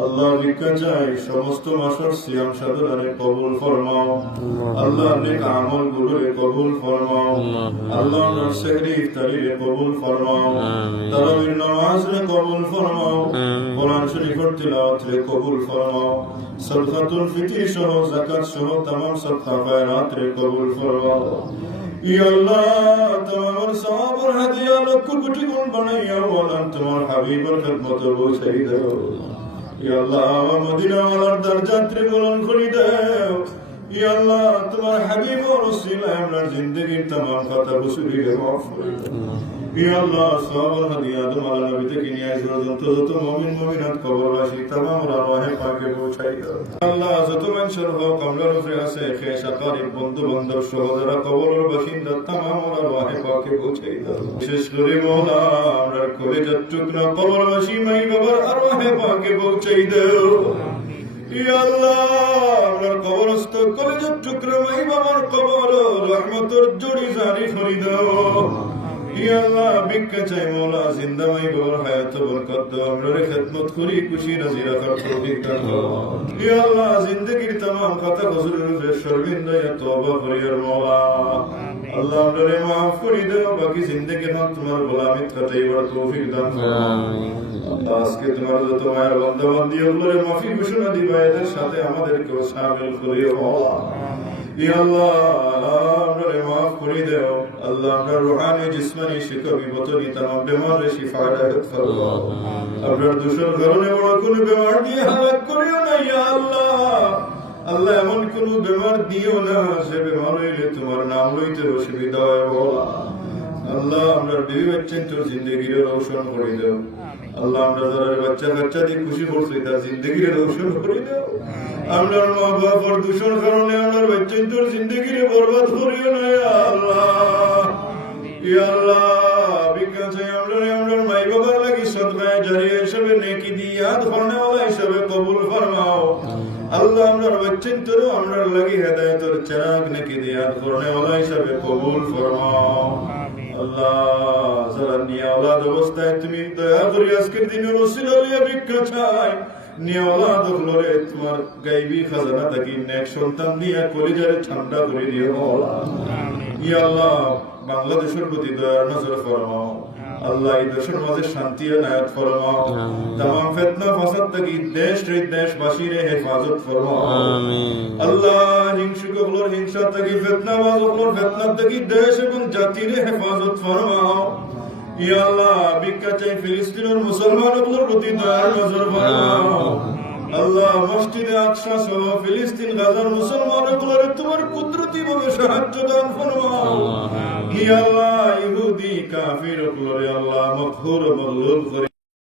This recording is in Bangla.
আল্লাহ ভিক্ষা চাই সমস্ত মাসের সিয়াম সাধনারে কবুল ফরমাও আল্লাহ নেক আমল গুলোরে কবুল ফরমাও আল্লাহ আমার সেহরি ইফতারিরে কবুল ফরমাও তারাবির নামাজ রে কবুল ফরমাও কোরআন শরীফের তিলাওয়াত রে কবুল ফরমাও সদকাতুল ফিতর সহ যাকাত সহ तमाम সদকা খায়রাত রে কবুল ফরমাও ইয়া আল্লাহ তোমার সওয়াবের হাদিয়া লক্ষ কোটি গুণ বানাইয়া বলেন তোমার হাবিবের খেদমতে পৌঁছাই দাও ইয়া আল্লাহ আমার মদিনা ওয়ালার দরজা ত্রিবুলন করি দাও। তামাম কথা রসুলিকে পাকে পৌঁছাই আল্লাহ যত মানুষের হোক আমরা পাকে পৌঁছাই বিশেষ করে কবরস্থ কলেজের টুকরো মাই বাবার কবর রহমতর জড়ি জারি ইয়া আল্লাহ ভিক্ষা চাই মৌলা জিন্দা মাই বাবার হায়াত বরকত দাও আমরা রে খেদমত করি খুশি রাজি রাখার তৌফিক দান করো ইয়া আল্লাহ জিন্দগির तमाम কথা হুজুরের উপরে শর্মিন্দা ইয়া তওবা করি আর মৌলা আল্লাহ আমরা রে মাফ করে দাও বাকি জিন্দগি না তোমার গোলামি কাটাইবার তৌফিক দান করো আল্লাহ আজকে তোমার যত মায়ের বন্ধু বান্ধবী ওগুলোর মাফি ঘোষণা দিবা এদের সাথে আমাদেরকেও সামিল করিও মৌলা ইয়া আল্লাহ আমরা রে মাফ করে দাও আল্লাহ আমরা রুহানি জিসমানি শিক্ষা বিপতনি তামাম বেমারে শিফা দায়িত্ব ফরমাও আপনার দূষণ কারণে বড় কোনো বেমার দিয়ে হালাক করিও না ইয়া আল্লাহ। আল্লাহ এমন কোন বেমার দিও না সে বেমার হইলে তোমার নাম লইতে অসুবিধা হয় আল্লাহ আমরা বিবি বাচ্চান তোর জিন্দগিরে রোশন করে দাও। আল্লাহ আমরা যারা বাচ্চা কাচ্চা দিয়ে খুশি করছি তার জিন্দগিরে রোশন করে দাও। আমরা মা বাবার দূষণ কারণে আমরা বাচ্চান তোর জিন্দগিরে বরবাদ করিও না জারিয়া হিসাবে নেকি দিয়া ধরনেওয়ালা হিসেবে কবুল ফরমাও। আল্লাহ আমরা বাচ্চান তোর আমরা লাগি হেদায়তর চেরাগ নেকি দিয়া ধরনেওয়ালা হিসেবে কবুল ফরমাও। আল্লাহ যারা নিয়ে অবস্থায় তুমি দয়া করি আজকের দিনের আলিয়া ভিক্ষা চাই। তোমার গাইবি খাজানা থাকি। নেক সন্তান দিয়া কলিজারে ঠান্ডা করে দিও। ইয়া আল্লাহ বাংলাদেশের প্রতি দয়ার নজর ফরমাও। আল্লাহ এই দেশের মাঝে শান্তি নায়াত ফরমাও। তামাম ফিতনা ফাসাদ থেকে দেশ রে হেফাজত ফরমাও। আল্লাহ হিংসুক হলোর হিংসা থেকে ফিতনা বাজ হলোর ফিতনা থেকে দেশ এবং জাতিরে হেফাজত ফরমাও। আল্লাহ ভিক্ষা চাই ফিলিস্তিনের মুসলমান প্রতি দয়ার নজর আল্লাহ। মসজিদে আকসা সহ ফিলিস্তিন গাজার মুসলমান হলোর তোমার কুদরতি ভাবে সাহায্য দান ফরমাও আল্লাহ ইহুদি কাফির হলোরে আল্লাহ মকহুর মগলুল করে।